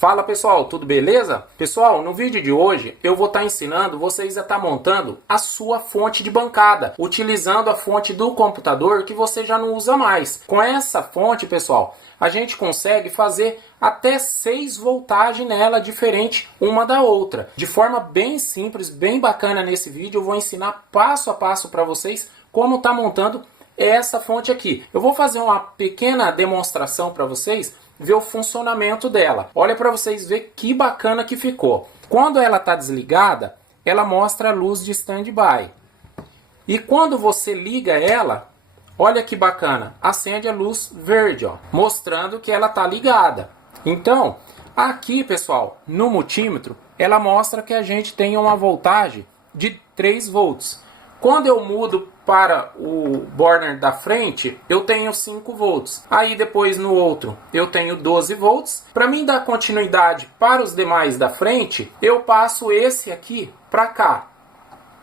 Fala pessoal, tudo beleza? Pessoal, no vídeo de hoje eu vou estar ensinando vocês a estar montando a sua fonte de bancada, utilizando a fonte do computador que você já não usa mais. Com essa fonte, pessoal, a gente consegue fazer até 6 voltagens nela diferente uma da outra. De forma bem simples, bem bacana nesse vídeo, eu vou ensinar passo a passo para vocês como está montando essa fonte aqui. Eu vou fazer uma pequena demonstração para vocês ver o funcionamento dela. Olha para vocês ver que bacana que ficou. Quando ela está desligada, ela mostra a luz de standby. E quando você liga ela, olha que bacana, acende a luz verde, ó, mostrando que ela está ligada. Então, aqui pessoal, no multímetro, ela mostra que a gente tem uma voltagem de 3 volts. Quando eu mudo para o burner da frente, eu tenho 5 volts. Aí depois no outro eu tenho 12 volts. Para mim dar continuidade para os demais da frente, eu passo esse aqui para cá.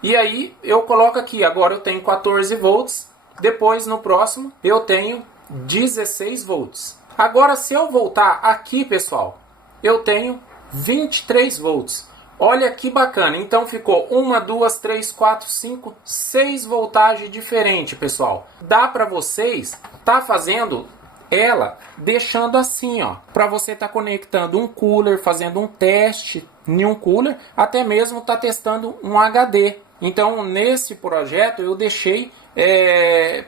E aí eu coloco aqui, agora eu tenho 14 volts. Depois no próximo eu tenho 16 volts. Agora se eu voltar aqui pessoal, eu tenho 23 volts. Olha que bacana, então ficou 1, 2, 3, 4, 5, 6 voltagens diferentes, pessoal. Dá para vocês tá fazendo ela deixando assim, ó, para você tá conectando um cooler, fazendo um teste em um cooler, até mesmo tá testando um HD. Então nesse projeto eu deixei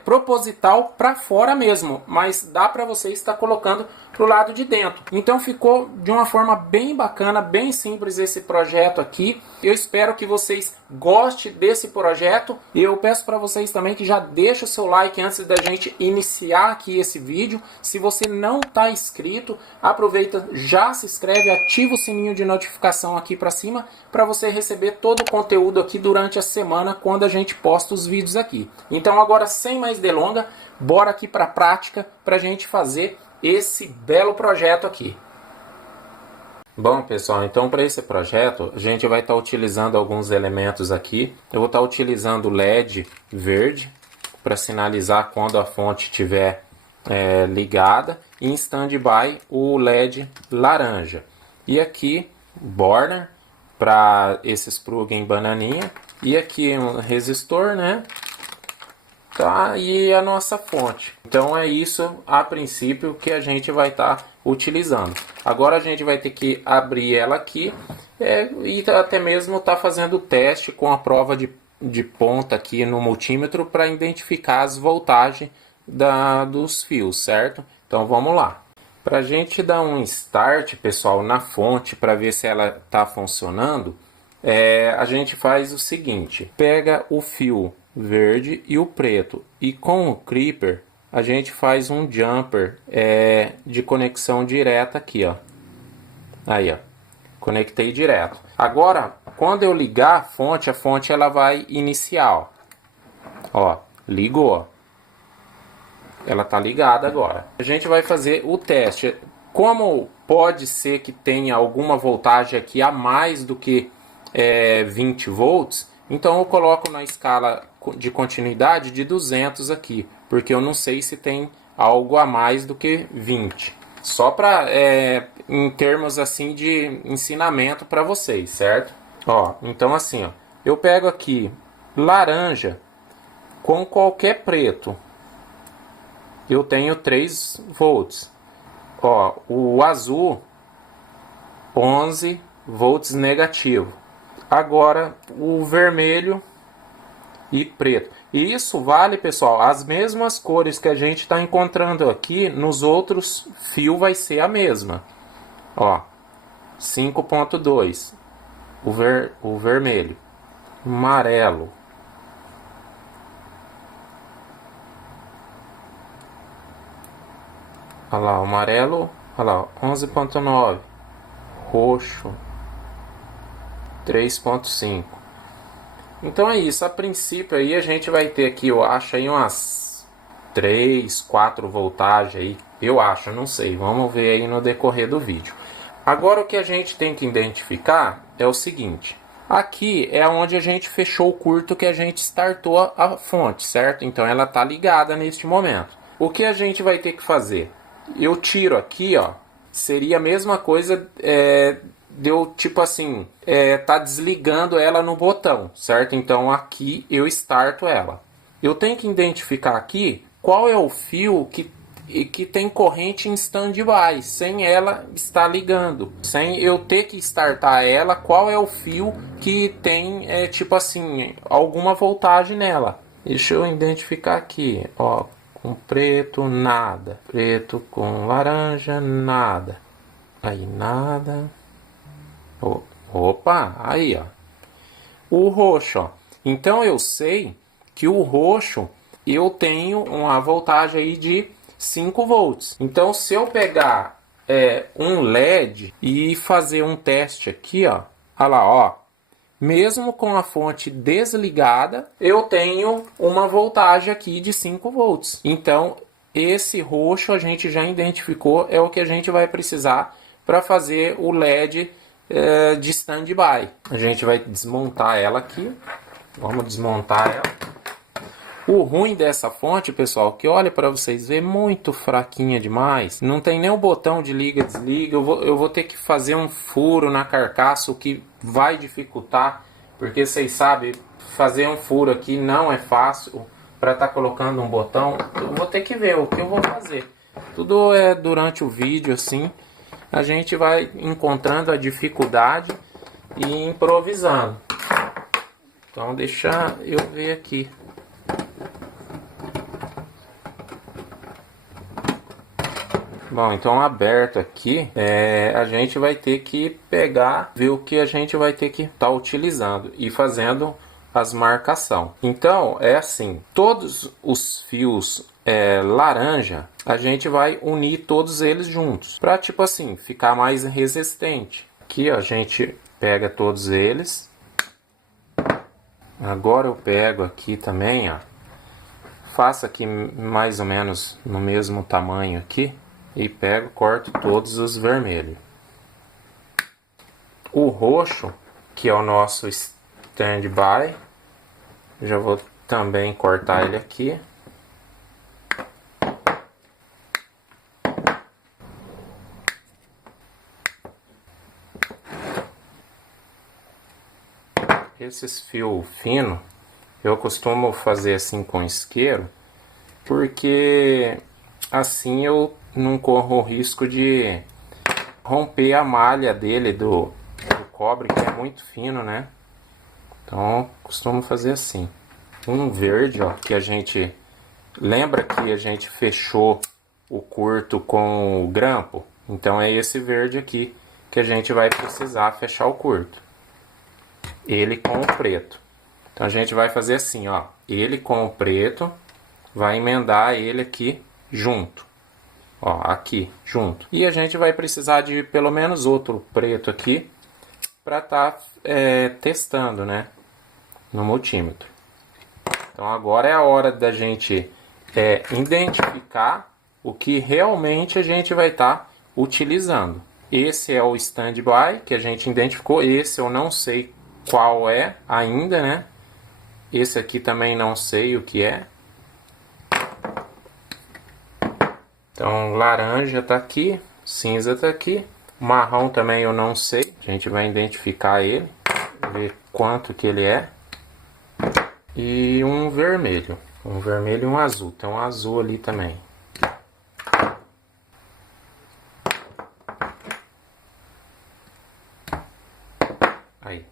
proposital para fora mesmo, mas dá para você estar colocando para o lado de dentro. Então ficou de uma forma bem bacana, bem simples esse projeto aqui. Eu espero que vocês gostem desse projeto. Eu peço para vocês também que já deixem o seu like antes da gente iniciar aqui esse vídeo. Se você não está inscrito, aproveita, já se inscreve, ativa o sininho de notificação aqui para cima para você receber todo o conteúdo aqui durante a semana quando a gente posta os vídeos aqui. Então agora sem mais delonga, bora aqui para a prática para a gente fazer esse belo projeto aqui. Bom pessoal, então para esse projeto a gente vai estar utilizando alguns elementos aqui. Eu vou estar utilizando o LED verde para sinalizar quando a fonte estiver ligada, e em standby o LED laranja. E aqui burner para esses plugin bananinha, e aqui um resistor, né? Tá, e a nossa fonte. Então é isso a princípio que a gente vai estar utilizando. Agora a gente vai ter que abrir ela aqui e até mesmo estar fazendo o teste com a prova de ponta aqui no multímetro para identificar as voltagens dos fios, certo? Então vamos lá. Para a gente dar um start, pessoal, na fonte para ver se ela está funcionando, a gente faz o seguinte: pega o fio verde e o preto, e com o creeper a gente faz um jumper de conexão direta aqui, ó. Aí, ó, conectei direto. Agora quando eu ligar a fonte ela vai iniciar, ó, ligou, ela tá ligada agora. A gente vai fazer o teste. Como pode ser que tenha alguma voltagem aqui a mais do que 20 volts, então eu coloco na escala de continuidade de 200 aqui, porque eu não sei se tem algo a mais do que 20. Só para em termos assim de ensinamento para vocês, certo? Ó, então assim, ó, eu pego aqui laranja com qualquer preto, eu tenho 3 volts. Ó, o azul 11 volts negativo. Agora o vermelho e preto. E isso vale, pessoal, as mesmas cores que a gente está encontrando aqui nos outros fios vai ser a mesma. Ó, 5.2 o vermelho, amarelo, olha lá, o amarelo, olha lá, 11.9, roxo 3.5. Então é isso, a princípio aí a gente vai ter aqui, eu acho aí umas 3, 4 voltagens aí, eu acho, não sei, vamos ver aí no decorrer do vídeo. Agora o que a gente tem que identificar é o seguinte: aqui é onde a gente fechou o curto que a gente startou a fonte, certo? Então ela está ligada neste momento. O que a gente vai ter que fazer? Eu tiro aqui, ó, seria a mesma coisa deu tipo assim, tá desligando ela no botão, certo? Então aqui eu starto ela. Eu tenho que identificar aqui qual é o fio que tem corrente em standby, sem ela estar ligando, sem eu ter que startar ela, qual é o fio que tem, tipo assim, alguma voltagem nela. Deixa eu identificar aqui, ó, com preto, nada, preto com laranja, nada, aí nada, opa, aí ó, o roxo, ó. Então eu sei que o roxo eu tenho uma voltagem aí de 5 volts. Então se eu pegar um LED e fazer um teste aqui, ó, olha lá, ó, mesmo com a fonte desligada, eu tenho uma voltagem aqui de 5 volts. Então esse roxo a gente já identificou, é o que a gente vai precisar para fazer o LED de standby. A gente vai desmontar ela aqui. Vamos desmontar ela. O ruim dessa fonte, pessoal, que olha para vocês ver, muito fraquinha demais. Não tem nem o botão de liga, desliga. Eu vou ter que fazer um furo na carcaça, o que vai dificultar, porque vocês sabem, fazer um furo aqui não é fácil para estar colocando um botão. Eu vou ter que ver o que eu vou fazer. Tudo é durante o vídeo, assim, a gente vai encontrando a dificuldade e improvisando. Então deixa eu ver aqui. Bom, então aberto aqui, a gente vai ter que pegar, ver o que a gente vai ter que estar utilizando e fazendo as marcação. Então é assim, todos os fios laranja, a gente vai unir todos eles juntos, para tipo assim, ficar mais resistente. Aqui ó, a gente pega todos eles. Agora eu pego aqui também, ó, faço aqui mais ou menos no mesmo tamanho aqui. E pego, corto todos os vermelhos. O roxo, que é o nosso standby, já vou também cortar ele aqui. Esses fios finos, eu costumo fazer assim com isqueiro, porque assim eu não corro o risco de romper a malha dele do cobre, que é muito fino, né? Então costumo fazer assim. Um verde, ó, que a gente lembra que a gente fechou o curto com o grampo, então é esse verde aqui que a gente vai precisar fechar o curto. Ele com o preto. Então a gente vai fazer assim, ó, ele com o preto, vai emendar ele aqui junto. Ó, aqui, junto. E a gente vai precisar de pelo menos outro preto aqui para estar testando, né? No multímetro. Então agora é a hora da gente identificar o que realmente a gente vai estar utilizando. Esse é o standby que a gente identificou. Esse eu não sei qual é ainda, né? Esse aqui também não sei o que é. Então, laranja está aqui, cinza está aqui, marrom também eu não sei. A gente vai identificar ele, ver quanto que ele é. E um vermelho e um azul. Tem um azul ali também. Aí.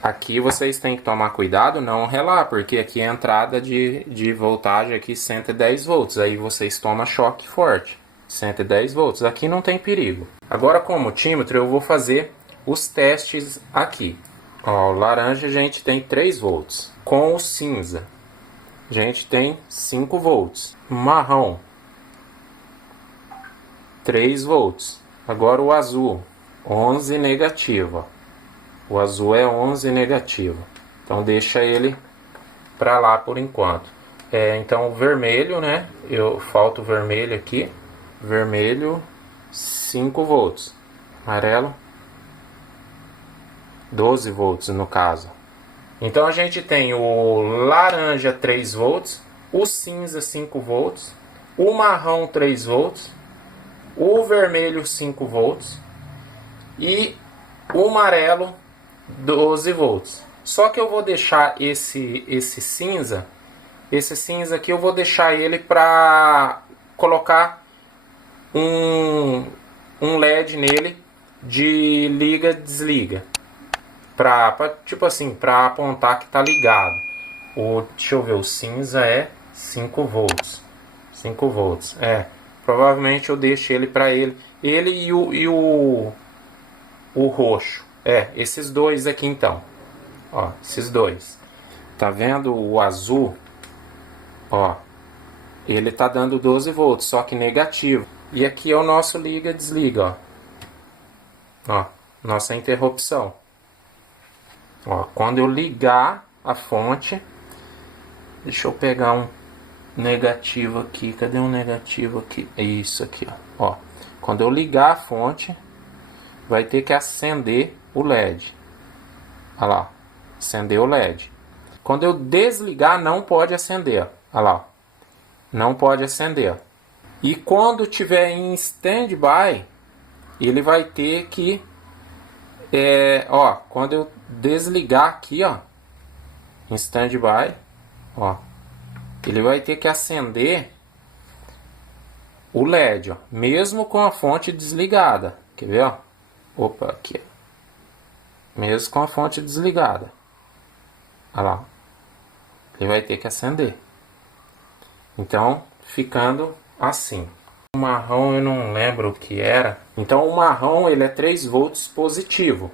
Aqui vocês têm que tomar cuidado, não relar, porque aqui é a entrada de voltagem aqui 110 volts. Aí vocês tomam choque forte. 110 volts. Aqui não tem perigo. Agora com o multímetro eu vou fazer os testes aqui. Ó, o laranja a gente tem 3 volts. Com o cinza a gente tem 5 volts. Marrom 3 volts. Agora o azul 11 negativo. O azul é 11 negativo. Então deixa ele para lá por enquanto. Então o vermelho, né? Falta o vermelho aqui. Vermelho 5 volts. Amarelo 12 volts no caso. Então a gente tem o laranja 3 volts, o cinza 5 volts, o marrom 3 volts, o vermelho 5 volts e o amarelo 12 volts. Só que eu vou deixar esse cinza aqui, eu vou deixar ele para colocar um LED nele de liga desliga, tipo assim, para apontar que tá ligado. Deixa eu ver, o cinza é 5 volts. 5 volts. Provavelmente eu deixo ele para ele e o roxo. Esses dois aqui então. Ó, esses dois. Tá vendo o azul? Ó, ele tá dando 12 volts, só que negativo. E aqui é o nosso liga-desliga, ó. Ó, nossa interrupção. Ó, quando eu ligar a fonte, deixa eu pegar um negativo aqui. Cadê um negativo aqui? É isso aqui, ó. Ó, quando eu ligar a fonte, vai ter que acender o LED. Olha lá, acender o LED. Quando eu desligar, não pode acender, ó. Olha lá, não pode acender. E quando tiver em standby, ele vai ter que, ó, quando eu desligar aqui, ó, em standby, ó, ele vai ter que acender o LED, ó, mesmo com a fonte desligada. Quer ver, ó? Opa, aqui, ó. Mesmo com a fonte desligada. Olha lá. Ele vai ter que acender. Então, ficando assim. O marrom eu não lembro o que era. Então, o marrom ele é 3 volts positivo.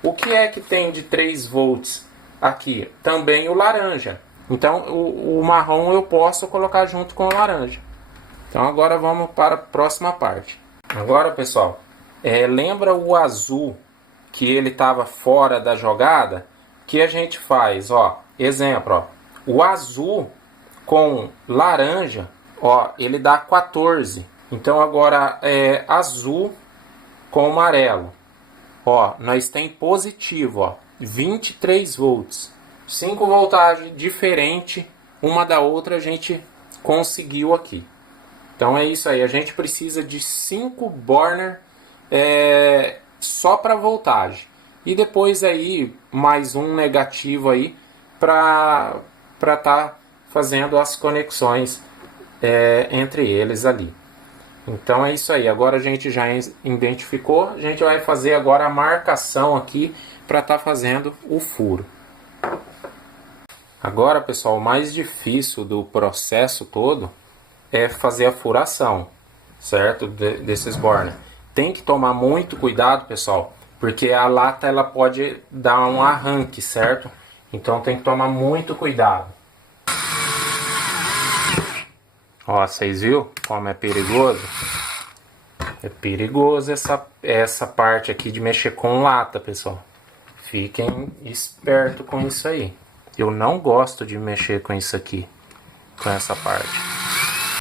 O que é que tem de 3 volts aqui? Também o laranja. Então, o marrom eu posso colocar junto com o laranja. Então, agora vamos para a próxima parte. Agora, pessoal, lembra o azul que ele estava fora da jogada? O que a gente faz? Ó, exemplo, ó, o azul com laranja, ó, ele dá 14. Então agora azul com amarelo. Ó, nós tem positivo, ó, 23 volts. 5 voltagens diferentes uma da outra a gente conseguiu aqui. Então é isso aí, a gente precisa de 5 burner só para voltagem. E depois aí mais um negativo aí para tá fazendo as conexões entre eles ali. Então é isso aí, agora a gente já identificou, a gente vai fazer agora a marcação aqui para tá fazendo o furo. Agora, pessoal, o mais difícil do processo todo é fazer a furação, certo? Desses burner. Tem que tomar muito cuidado, pessoal, porque a lata ela pode dar um arranque, certo? Então tem que tomar muito cuidado. Ó, vocês viram como é perigoso? É perigoso essa parte aqui de mexer com lata, pessoal. Fiquem espertos com isso aí. Eu não gosto de mexer com isso aqui, com essa parte.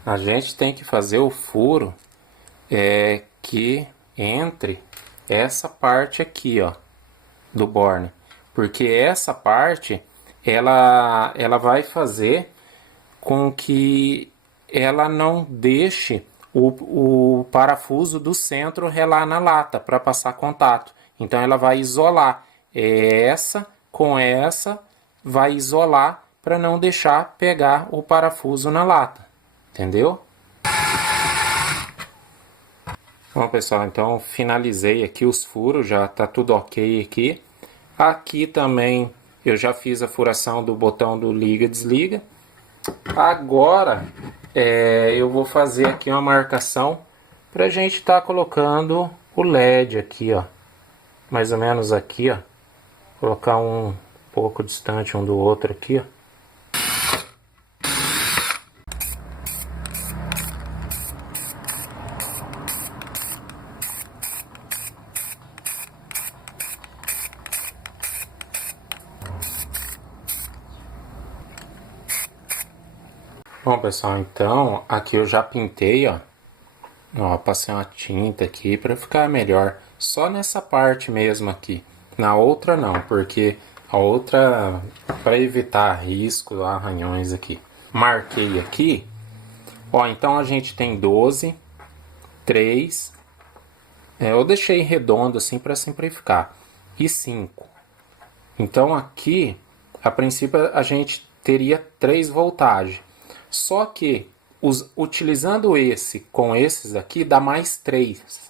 A gente tem que fazer o furo que entre essa parte aqui, ó, do borne, porque essa parte ela vai fazer com que ela não deixe o parafuso do centro relar na lata para passar contato. Então ela vai isolar essa com essa, vai isolar para não deixar pegar o parafuso na lata, entendeu? Bom, pessoal, então finalizei aqui os furos, já tá tudo ok aqui. Aqui também eu já fiz a furação do botão do liga-desliga. Agora eu vou fazer aqui uma marcação para a gente estar colocando o LED aqui, ó, mais ou menos aqui, ó. Colocar um pouco distante um do outro aqui, ó. Bom, pessoal, então aqui eu já pintei, ó, passei uma tinta aqui para ficar melhor, só nessa parte mesmo aqui, na outra não, porque a outra para evitar risco, arranhões aqui. Marquei aqui, ó, então a gente tem 12, 3, eu deixei redondo assim para simplificar, e 5. Então aqui, a princípio, a gente teria 3 voltagens. Só que, utilizando esse com esses aqui, dá mais 3.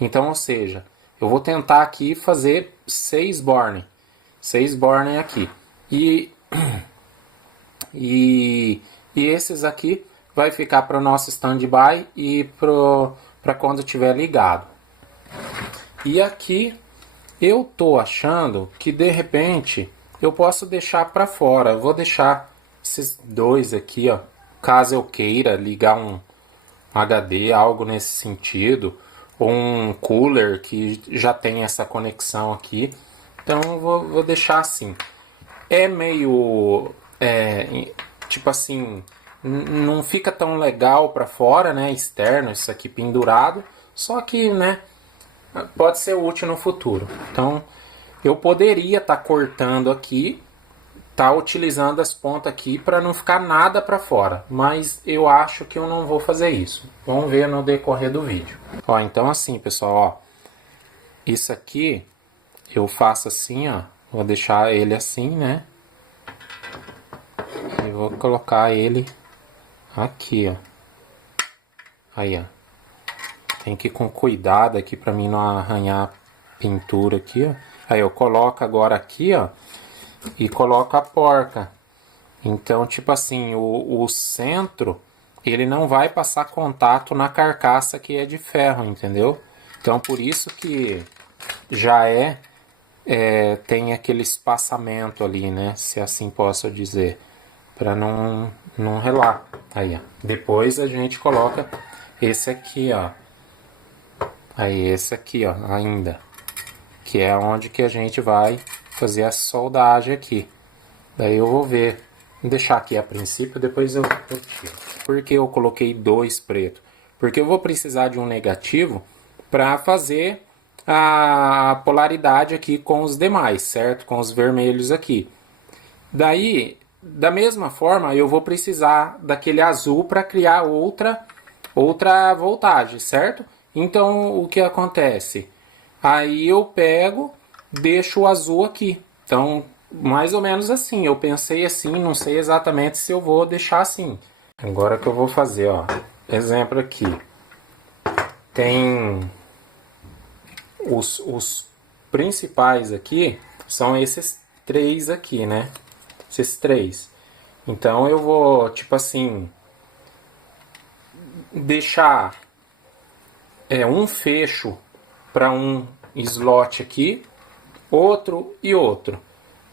Então, ou seja, eu vou tentar aqui fazer 6 bornes. 6 bornes aqui. E esses aqui vai ficar para o nosso standby e para quando estiver ligado. E aqui eu tô achando que de repente eu posso deixar para fora. Eu vou deixar esses dois aqui, ó, caso eu queira ligar um HD, algo nesse sentido, ou um cooler que já tem essa conexão aqui. Então eu vou deixar assim. É meio tipo assim, não fica tão legal para fora, né, externo, isso aqui pendurado, só que, né, pode ser útil no futuro. Então eu poderia estar cortando aqui, utilizando as pontas aqui para não ficar nada para fora, mas eu acho que eu não vou fazer isso. Vamos ver no decorrer do vídeo. Ó, então assim, pessoal, ó, isso aqui eu faço assim, ó, vou deixar ele assim, né? E vou colocar ele aqui, ó. Aí, ó. Tem que ir com cuidado aqui para mim não arranhar pintura aqui, ó. Aí eu coloco agora aqui, ó, e coloco a porca. Então, tipo assim, o centro, ele não vai passar contato na carcaça que é de ferro, entendeu? Então, por isso que já tem aquele espaçamento ali, né? Se assim posso dizer, para não relar. Aí, ó. Depois a gente coloca esse aqui, ó. Aí, esse aqui, ó, ainda. Que é onde que a gente vai fazer a soldagem aqui. Daí eu vou ver. Vou deixar aqui a princípio, depois eu tiro. Por que eu coloquei 2 pretos? Porque eu vou precisar de um negativo para fazer a polaridade aqui com os demais, certo? Com os vermelhos aqui. Daí, da mesma forma, eu vou precisar daquele azul para criar outra voltagem, certo? Então, o que acontece? Aí eu pego, deixo o azul aqui. Então, mais ou menos assim. Eu pensei assim, não sei exatamente se eu vou deixar assim. Agora que eu vou fazer, ó. Exemplo aqui. Tem os principais aqui, são esses 3 aqui, né? Esses 3. Então eu vou, tipo assim, deixar um fecho para um slot aqui, outro e outro.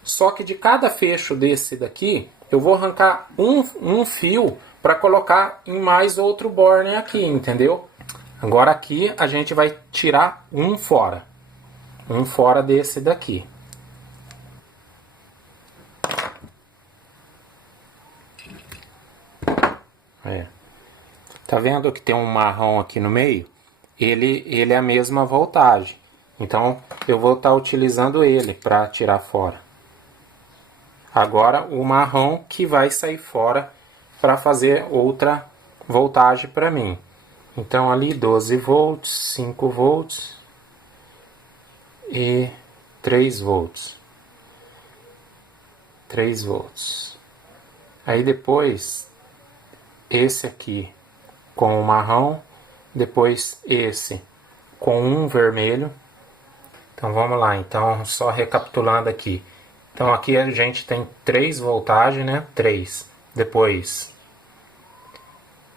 Só que de cada fecho desse daqui, eu vou arrancar um fio para colocar em mais outro borne aqui, entendeu? Agora aqui a gente vai tirar um fora desse daqui. Tá vendo que tem um marrom aqui no meio? Ele é a mesma voltagem. Então eu vou estar utilizando ele para tirar fora. Agora o marrom que vai sair fora para fazer outra voltagem para mim. Então ali 12 volts, 5 volts e 3 volts. 3 volts. Aí depois esse aqui com o marrom, depois esse com um vermelho. Então vamos lá, então só recapitulando aqui. Então aqui a gente tem 3 voltagens, né? 3, depois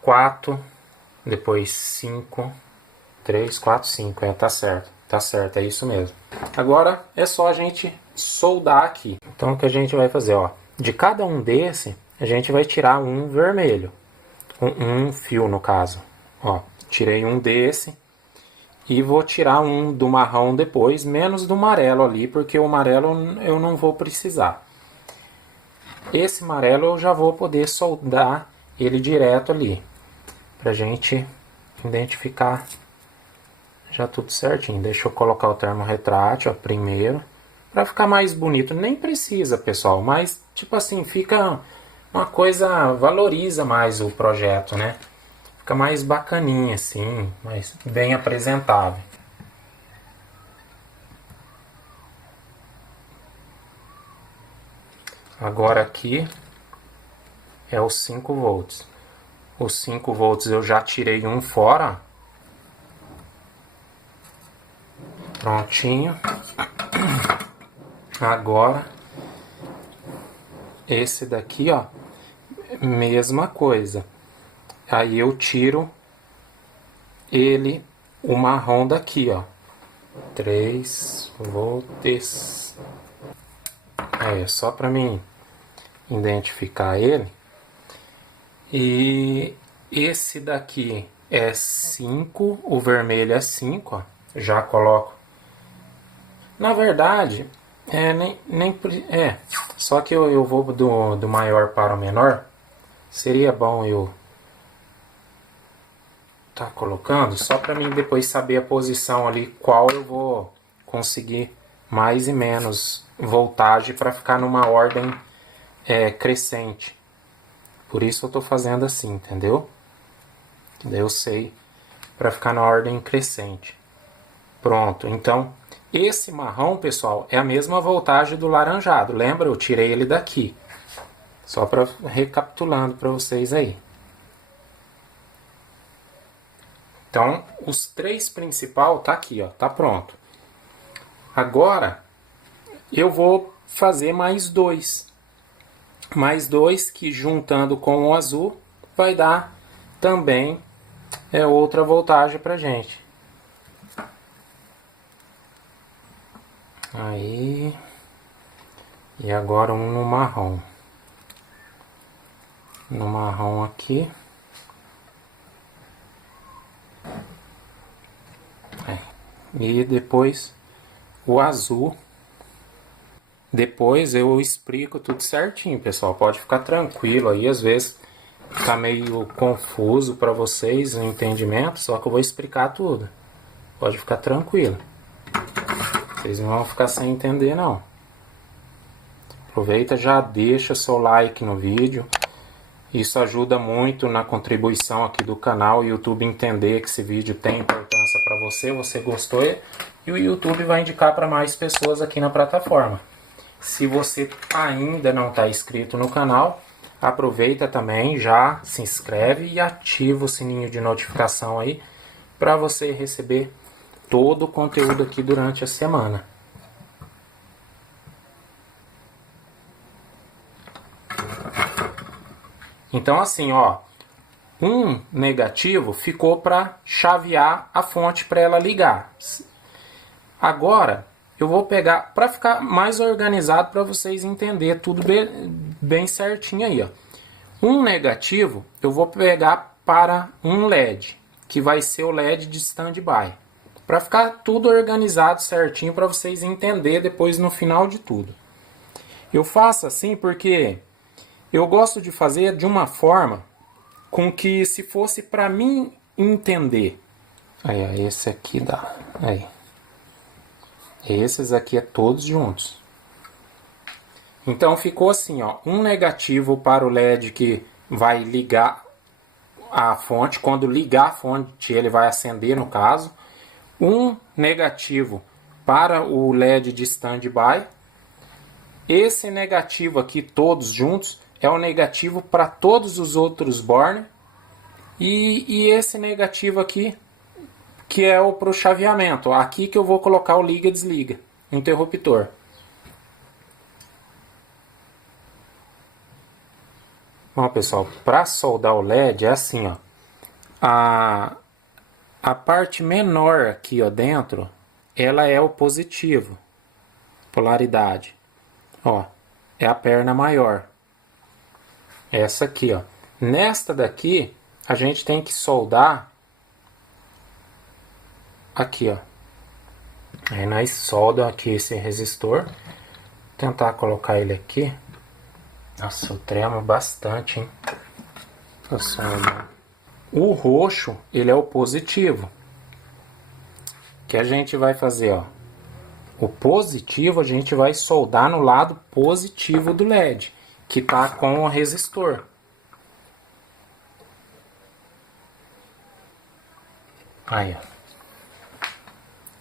4, depois 5, 3, 4, 5, tá certo, é isso mesmo. Agora é só a gente soldar aqui. Então o que a gente vai fazer, ó, de cada um desse, a gente vai tirar um vermelho. Um fio no caso, ó, tirei um desse e vou tirar um do marrom depois, menos do amarelo ali, porque o amarelo eu não vou precisar. Esse amarelo eu já vou poder soldar ele direto ali, pra gente identificar já tudo certinho. Deixa eu colocar o termorretrátil, ó, primeiro, pra ficar mais bonito. Nem precisa, pessoal, mas tipo assim, fica uma coisa, valoriza mais o projeto, né? Fica mais bacaninha assim, mais bem apresentável. Agora aqui é os 5 volts. Os 5 volts eu já tirei um fora. Prontinho. Agora esse daqui, ó, mesma coisa. Aí eu tiro ele, o marrom daqui, ó. 3 volts. É só para mim identificar ele. E esse daqui é 5, o vermelho é 5, ó. Já coloco. Na verdade, só que eu vou do maior para o menor. Seria bom eu tá colocando só para mim depois saber a posição ali, qual eu vou conseguir mais e menos voltagem para ficar numa ordem crescente. Por isso eu tô fazendo assim, entendeu? Daí eu sei para ficar na ordem crescente. Pronto, então esse marrom, pessoal, é a mesma voltagem do laranjado. Lembra? Eu tirei ele daqui. Só para recapitulando para vocês aí. Então, os 3 principal tá aqui, ó, tá pronto. Agora eu vou fazer mais 2. Mais 2 que juntando com o azul vai dar também outra voltagem pra gente. Aí, e agora um no marrom. No marrom aqui. E depois o azul. Depois eu explico tudo certinho, pessoal. Pode ficar tranquilo aí, às vezes tá meio confuso para vocês o entendimento, só que eu vou explicar tudo. Pode ficar tranquilo. Vocês não vão ficar sem entender, não. Aproveita, já deixa seu like no vídeo. Isso ajuda muito na contribuição aqui do canal, o YouTube entender que esse vídeo tem importância para você, você gostou, e o YouTube vai indicar para mais pessoas aqui na plataforma. Se você ainda não está inscrito no canal, aproveita também, já se inscreve e ativa o sininho de notificação aí para você receber todo o conteúdo aqui durante a semana. Então assim, ó, um negativo ficou para chavear a fonte para ela ligar. Agora eu vou pegar para ficar mais organizado para vocês entenderem tudo bem certinho aí, ó. Um negativo eu vou pegar para um LED, que vai ser o LED de standby. Para ficar tudo organizado certinho para vocês entenderem depois no final de tudo. Eu faço assim porque eu gosto de fazer de uma forma com que se fosse para mim entender. Aí, ó, esse aqui dá. Aí. Esses aqui é todos juntos. Então ficou assim, ó, um negativo para o LED que vai ligar a fonte. Quando ligar a fonte, ele vai acender, no caso. Um negativo para o LED de standby. Esse negativo aqui, todos juntos, é o negativo para todos os outros bornes. E esse negativo aqui, que é o para o chaveamento. Aqui que eu vou colocar o liga e desliga, interruptor. Bom, pessoal, para soldar o LED é assim, ó. A parte menor aqui, ó, dentro, ela é o positivo, polaridade. Ó, é a perna maior. Essa aqui, ó. Nesta daqui, a gente tem que soldar aqui, ó. Aí nós solda aqui esse resistor. Vou tentar colocar ele aqui. Nossa, eu tremo bastante, hein? O roxo, ele é o positivo. Que a gente vai fazer, ó. O positivo a gente vai soldar no lado positivo do LED, que tá com o resistor. Aí, ó.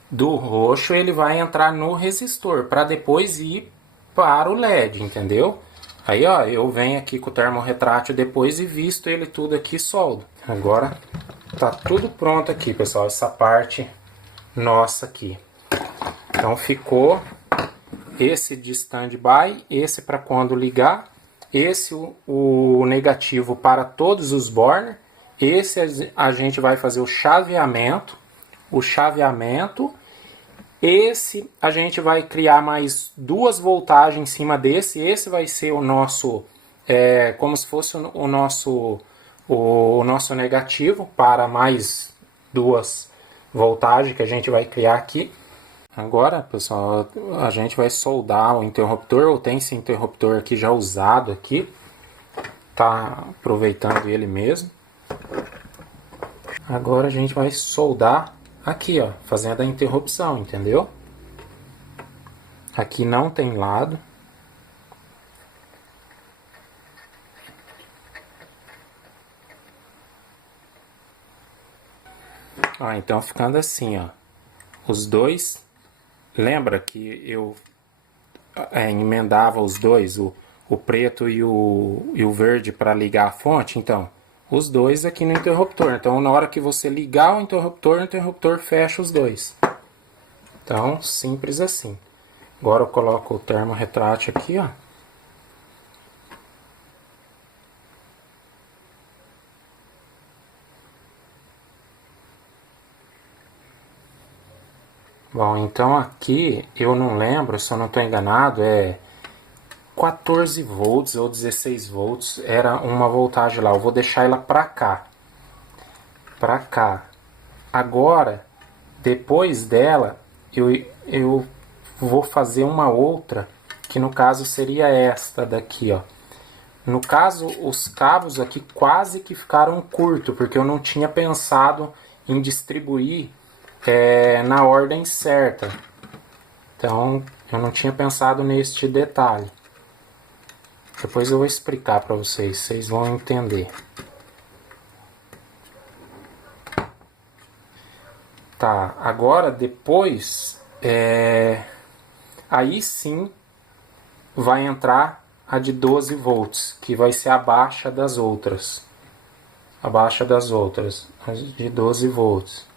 Do roxo ele vai entrar no resistor para depois ir para o LED, entendeu? Aí, ó, eu venho aqui com o termorretrátil depois e visto ele tudo aqui e soldo. Agora tá tudo pronto aqui, pessoal, essa parte nossa aqui. Então ficou esse de standby, esse para quando ligar, esse o negativo para todos os bornes, esse a gente vai fazer o chaveamento, esse a gente vai criar mais 2 voltagens em cima desse, esse vai ser o nosso, como se fosse o nosso negativo para mais 2 voltagens que a gente vai criar aqui. Agora, pessoal, a gente vai soldar o interruptor. Eu tenho esse interruptor aqui já usado aqui, tá aproveitando ele mesmo. Agora a gente vai soldar aqui, ó, fazendo a interrupção, entendeu? Aqui não tem lado. Ó, então ficando assim, ó, os dois. Lembra que eu emendava os dois, o preto e o verde para ligar a fonte? Então, os dois aqui no interruptor. Então, na hora que você ligar o interruptor fecha os dois. Então, simples assim. Agora eu coloco o termorretrátil aqui, ó. Bom, então aqui eu não lembro, se eu não estou enganado, é 14 volts ou 16 volts, era uma voltagem lá. Eu vou deixar ela para cá. Para cá. Agora, depois dela, eu vou fazer uma outra, que no caso seria esta daqui, ó. No caso, os cabos aqui quase que ficaram curtos, porque eu não tinha pensado em distribuir na ordem certa. Então, eu não tinha pensado neste detalhe. Depois eu vou explicar para vocês, vocês vão entender. Tá, agora depois, aí sim vai entrar a de 12 volts, que vai ser abaixo das outras. Abaixo das outras, a de 12 volts.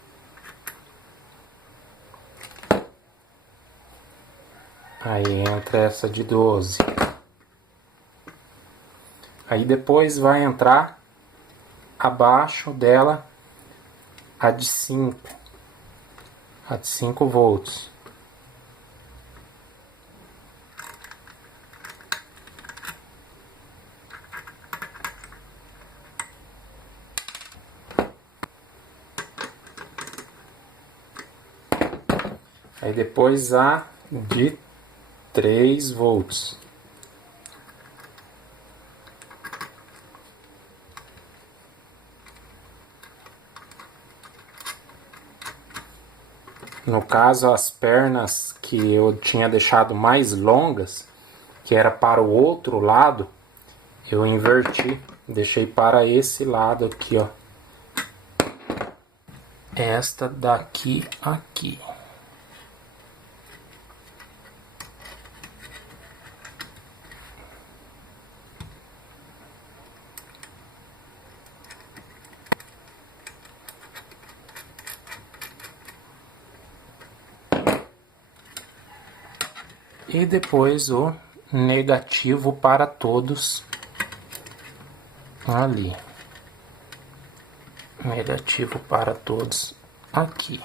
Aí entra essa de 12. Aí depois vai entrar abaixo dela a de 5. A de 5 volts. Aí depois a de 3 volts. No caso, as pernas que eu tinha deixado mais longas, que era para o outro lado, eu inverti, deixei para esse lado aqui, ó. Esta daqui aqui. E depois o negativo para todos ali. Negativo para todos aqui.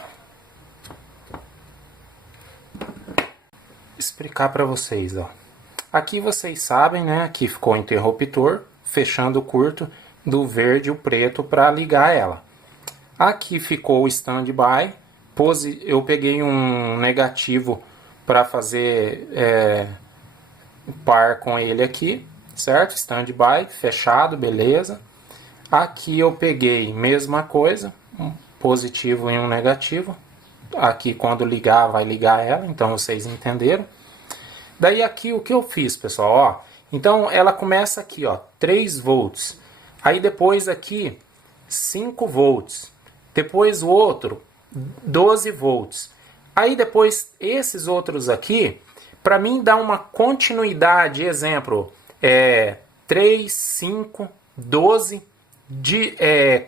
Explicar para vocês, ó. Aqui vocês sabem, né? Aqui ficou o interruptor, fechando o curto do verde e o preto para ligar ela. Aqui ficou o standby. Eu peguei um negativo para fazer par com ele aqui, certo? Standby, fechado, beleza. Aqui eu peguei mesma coisa, um positivo e um negativo. Aqui quando ligar, vai ligar ela, então vocês entenderam. Daí aqui o que eu fiz, pessoal, ó. Então ela começa aqui, ó, 3 volts. Aí depois aqui 5 volts. depois o outro 12 volts. Aí depois esses outros aqui, para mim dar uma continuidade, exemplo, 3, 5, 12,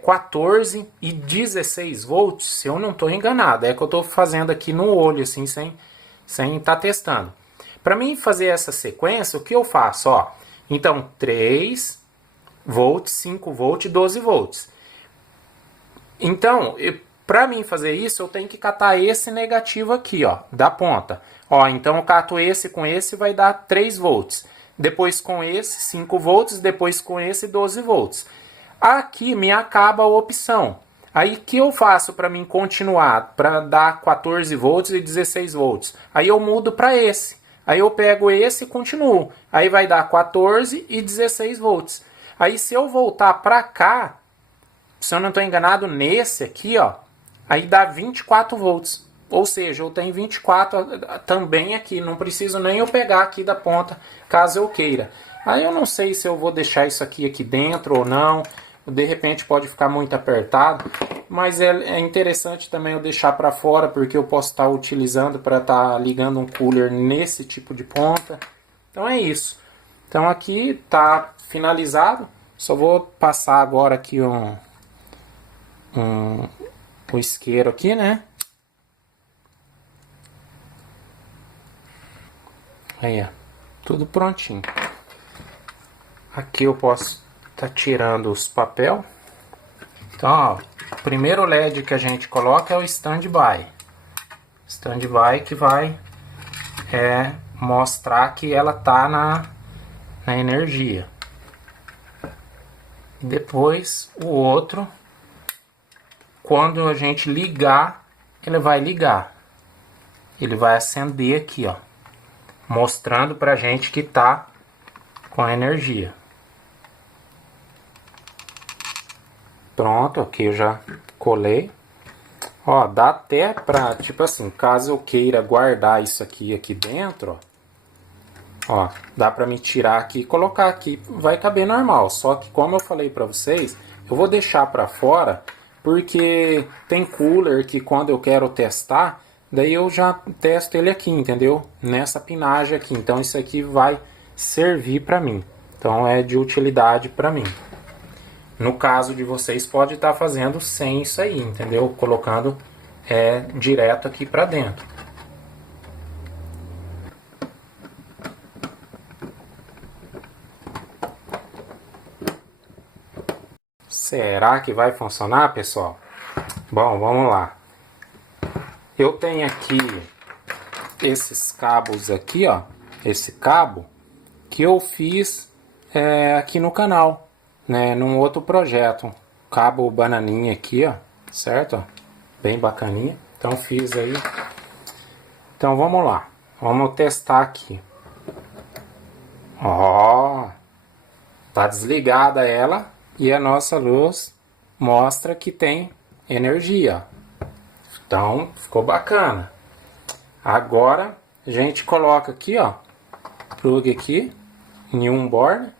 14 e 16 volts, se eu não estou enganado. É que eu estou fazendo aqui no olho, assim, sem estar testando. Para mim fazer essa sequência, o que eu faço? Ó, então, 3 volts, 5 volts, 12 volts. Então, para mim fazer isso, eu tenho que catar esse negativo aqui, ó, da ponta. Ó, então eu cato esse com esse, vai dar 3 volts. Depois com esse, 5 volts. Depois com esse, 12 volts. Aqui me acaba a opção. Aí o que eu faço para mim continuar, para dar 14 volts e 16 volts? Aí eu mudo para esse. Aí eu pego esse e continuo. Aí vai dar 14 e 16 volts. Aí se eu voltar para cá, se eu não estou enganado, nesse aqui, ó, aí dá 24 volts. Ou seja, eu tenho 24 também aqui. Não preciso nem eu pegar aqui da ponta, caso eu queira. Aí eu não sei se eu vou deixar isso aqui dentro ou não. De repente pode ficar muito apertado. Mas é interessante também eu deixar para fora, porque eu posso estar utilizando para estar ligando um cooler nesse tipo de ponta. Então é isso. Então aqui está finalizado. Só vou passar agora aqui o isqueiro aqui, né? Aí, ó, tudo prontinho. Aqui eu posso estar tirando os papel. Então, ó, o primeiro LED que a gente coloca é o standby. Standby que vai mostrar que ela tá na energia. Depois o outro, quando a gente ligar, ele vai ligar. Ele vai acender aqui, ó, mostrando pra gente que tá com energia. Pronto, aqui eu já colei. Ó, dá até pra, tipo assim, caso eu queira guardar isso aqui dentro, ó, dá pra me tirar aqui e colocar aqui, vai caber normal. Só que como eu falei pra vocês, eu vou deixar pra fora, porque tem cooler que quando eu quero testar, daí eu já testo ele aqui, entendeu? Nessa pinagem aqui. Então isso aqui vai servir pra mim. Então é de utilidade pra mim. No caso de vocês, pode estar fazendo sem isso aí, entendeu? Colocando direto aqui pra dentro. Será que vai funcionar, pessoal? Bom, vamos lá. Eu tenho aqui esses cabos aqui, ó. Esse cabo que eu fiz aqui no canal, né? Num outro projeto. Cabo bananinha aqui, ó. Certo? Ó, bem bacaninha. Então fiz aí. Então vamos lá. Vamos testar aqui. Ó. Tá desligada ela. E a nossa luz mostra que tem energia. Então, ficou bacana. Agora, a gente coloca aqui, ó, plug aqui, em um borne,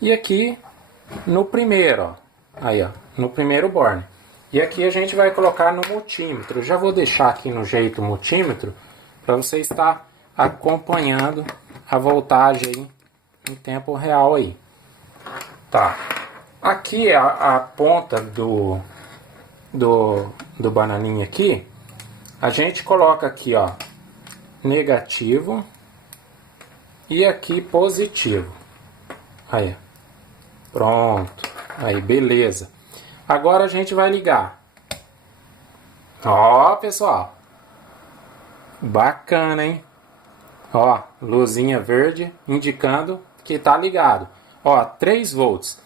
e aqui no primeiro, ó, aí, ó, no primeiro borne. E aqui a gente vai colocar no multímetro. Eu já vou deixar aqui no jeito multímetro, para você estar acompanhando a voltagem aí, em tempo real aí. Tá. Aqui é a ponta do bananinha aqui, a gente coloca aqui, ó, negativo e aqui positivo. Aí, pronto. Aí, beleza. Agora a gente vai ligar. Ó, pessoal. Bacana, hein? Ó, luzinha verde indicando que tá ligado. Ó, 3 volts.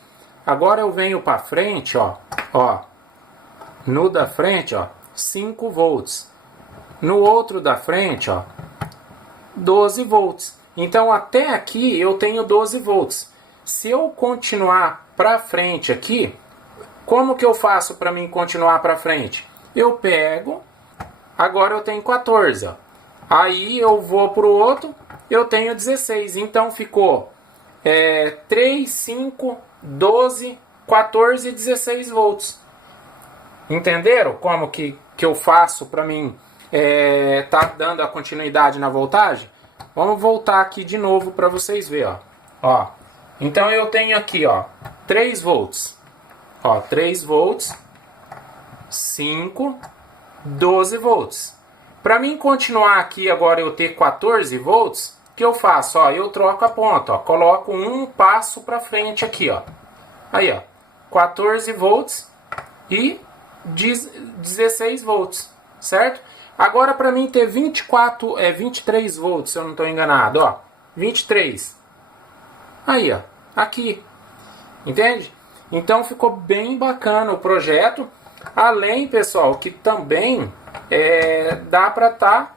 Agora eu venho para frente, ó, no da frente, ó, 5 volts. No outro da frente, ó, 12 volts. Então até aqui eu tenho 12 volts. Se eu continuar para frente aqui, como que eu faço para mim continuar para frente? Eu pego, agora eu tenho 14, ó. Aí eu vou pro outro, eu tenho 16. Então ficou 3, 5, 12, 14 e 16 volts. Entenderam como que eu faço para mim tá dando a continuidade na voltagem? Vamos voltar aqui de novo para vocês verem, ó. Então eu tenho aqui, ó, 3 volts. Ó, 3 volts, 5, 12 volts. Para mim continuar aqui agora eu ter 14 volts, o que eu faço? Ó, eu troco a ponta, ó, coloco um passo para frente aqui, ó. Aí, ó, 14 volts e 16 volts, certo? Agora para mim ter 23 volts, se eu não estou enganado, ó, 23. Aí, ó, aqui, entende? Então ficou bem bacana o projeto. Além, pessoal, que também dá para estar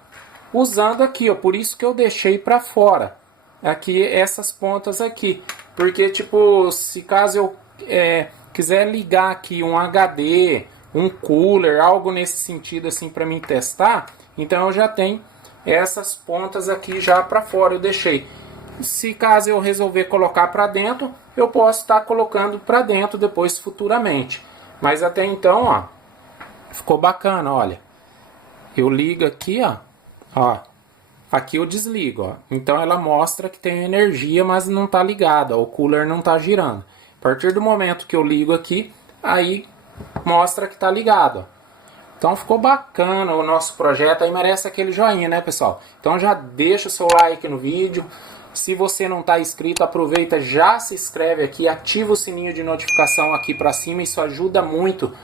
usando aqui, ó, por isso que eu deixei para fora aqui essas pontas aqui, porque tipo, se caso eu quiser ligar aqui um HD, um cooler, algo nesse sentido assim para mim testar, então eu já tenho essas pontas aqui já para fora, eu deixei. Se caso eu resolver colocar para dentro, eu posso estar colocando para dentro depois futuramente. Mas até então, ó, ficou bacana, olha. Eu ligo aqui, ó. Aqui eu desligo, ó. Então ela mostra que tem energia, mas não está ligada, o cooler não está girando. A partir do momento que eu ligo aqui, aí mostra que está ligado, ó. Então ficou bacana o nosso projeto, aí merece aquele joinha, né, pessoal? Então já deixa o seu like no vídeo. Se você não está inscrito, aproveita, já se inscreve aqui, ativa o sininho de notificação aqui para cima, isso ajuda muito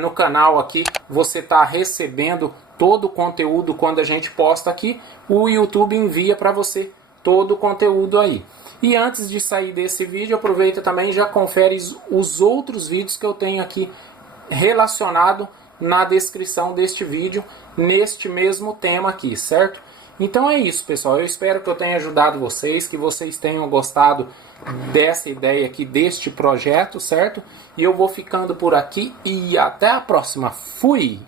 no canal aqui. Você está recebendo todo o conteúdo quando a gente posta aqui, o YouTube envia para você todo o conteúdo aí. E antes de sair desse vídeo, aproveita também e já confere os outros vídeos que eu tenho aqui relacionado na descrição deste vídeo, neste mesmo tema aqui, certo? Então é isso, pessoal. Eu espero que eu tenha ajudado vocês, que vocês tenham gostado dessa ideia aqui, deste projeto, certo? E eu vou ficando por aqui e até a próxima. Fui!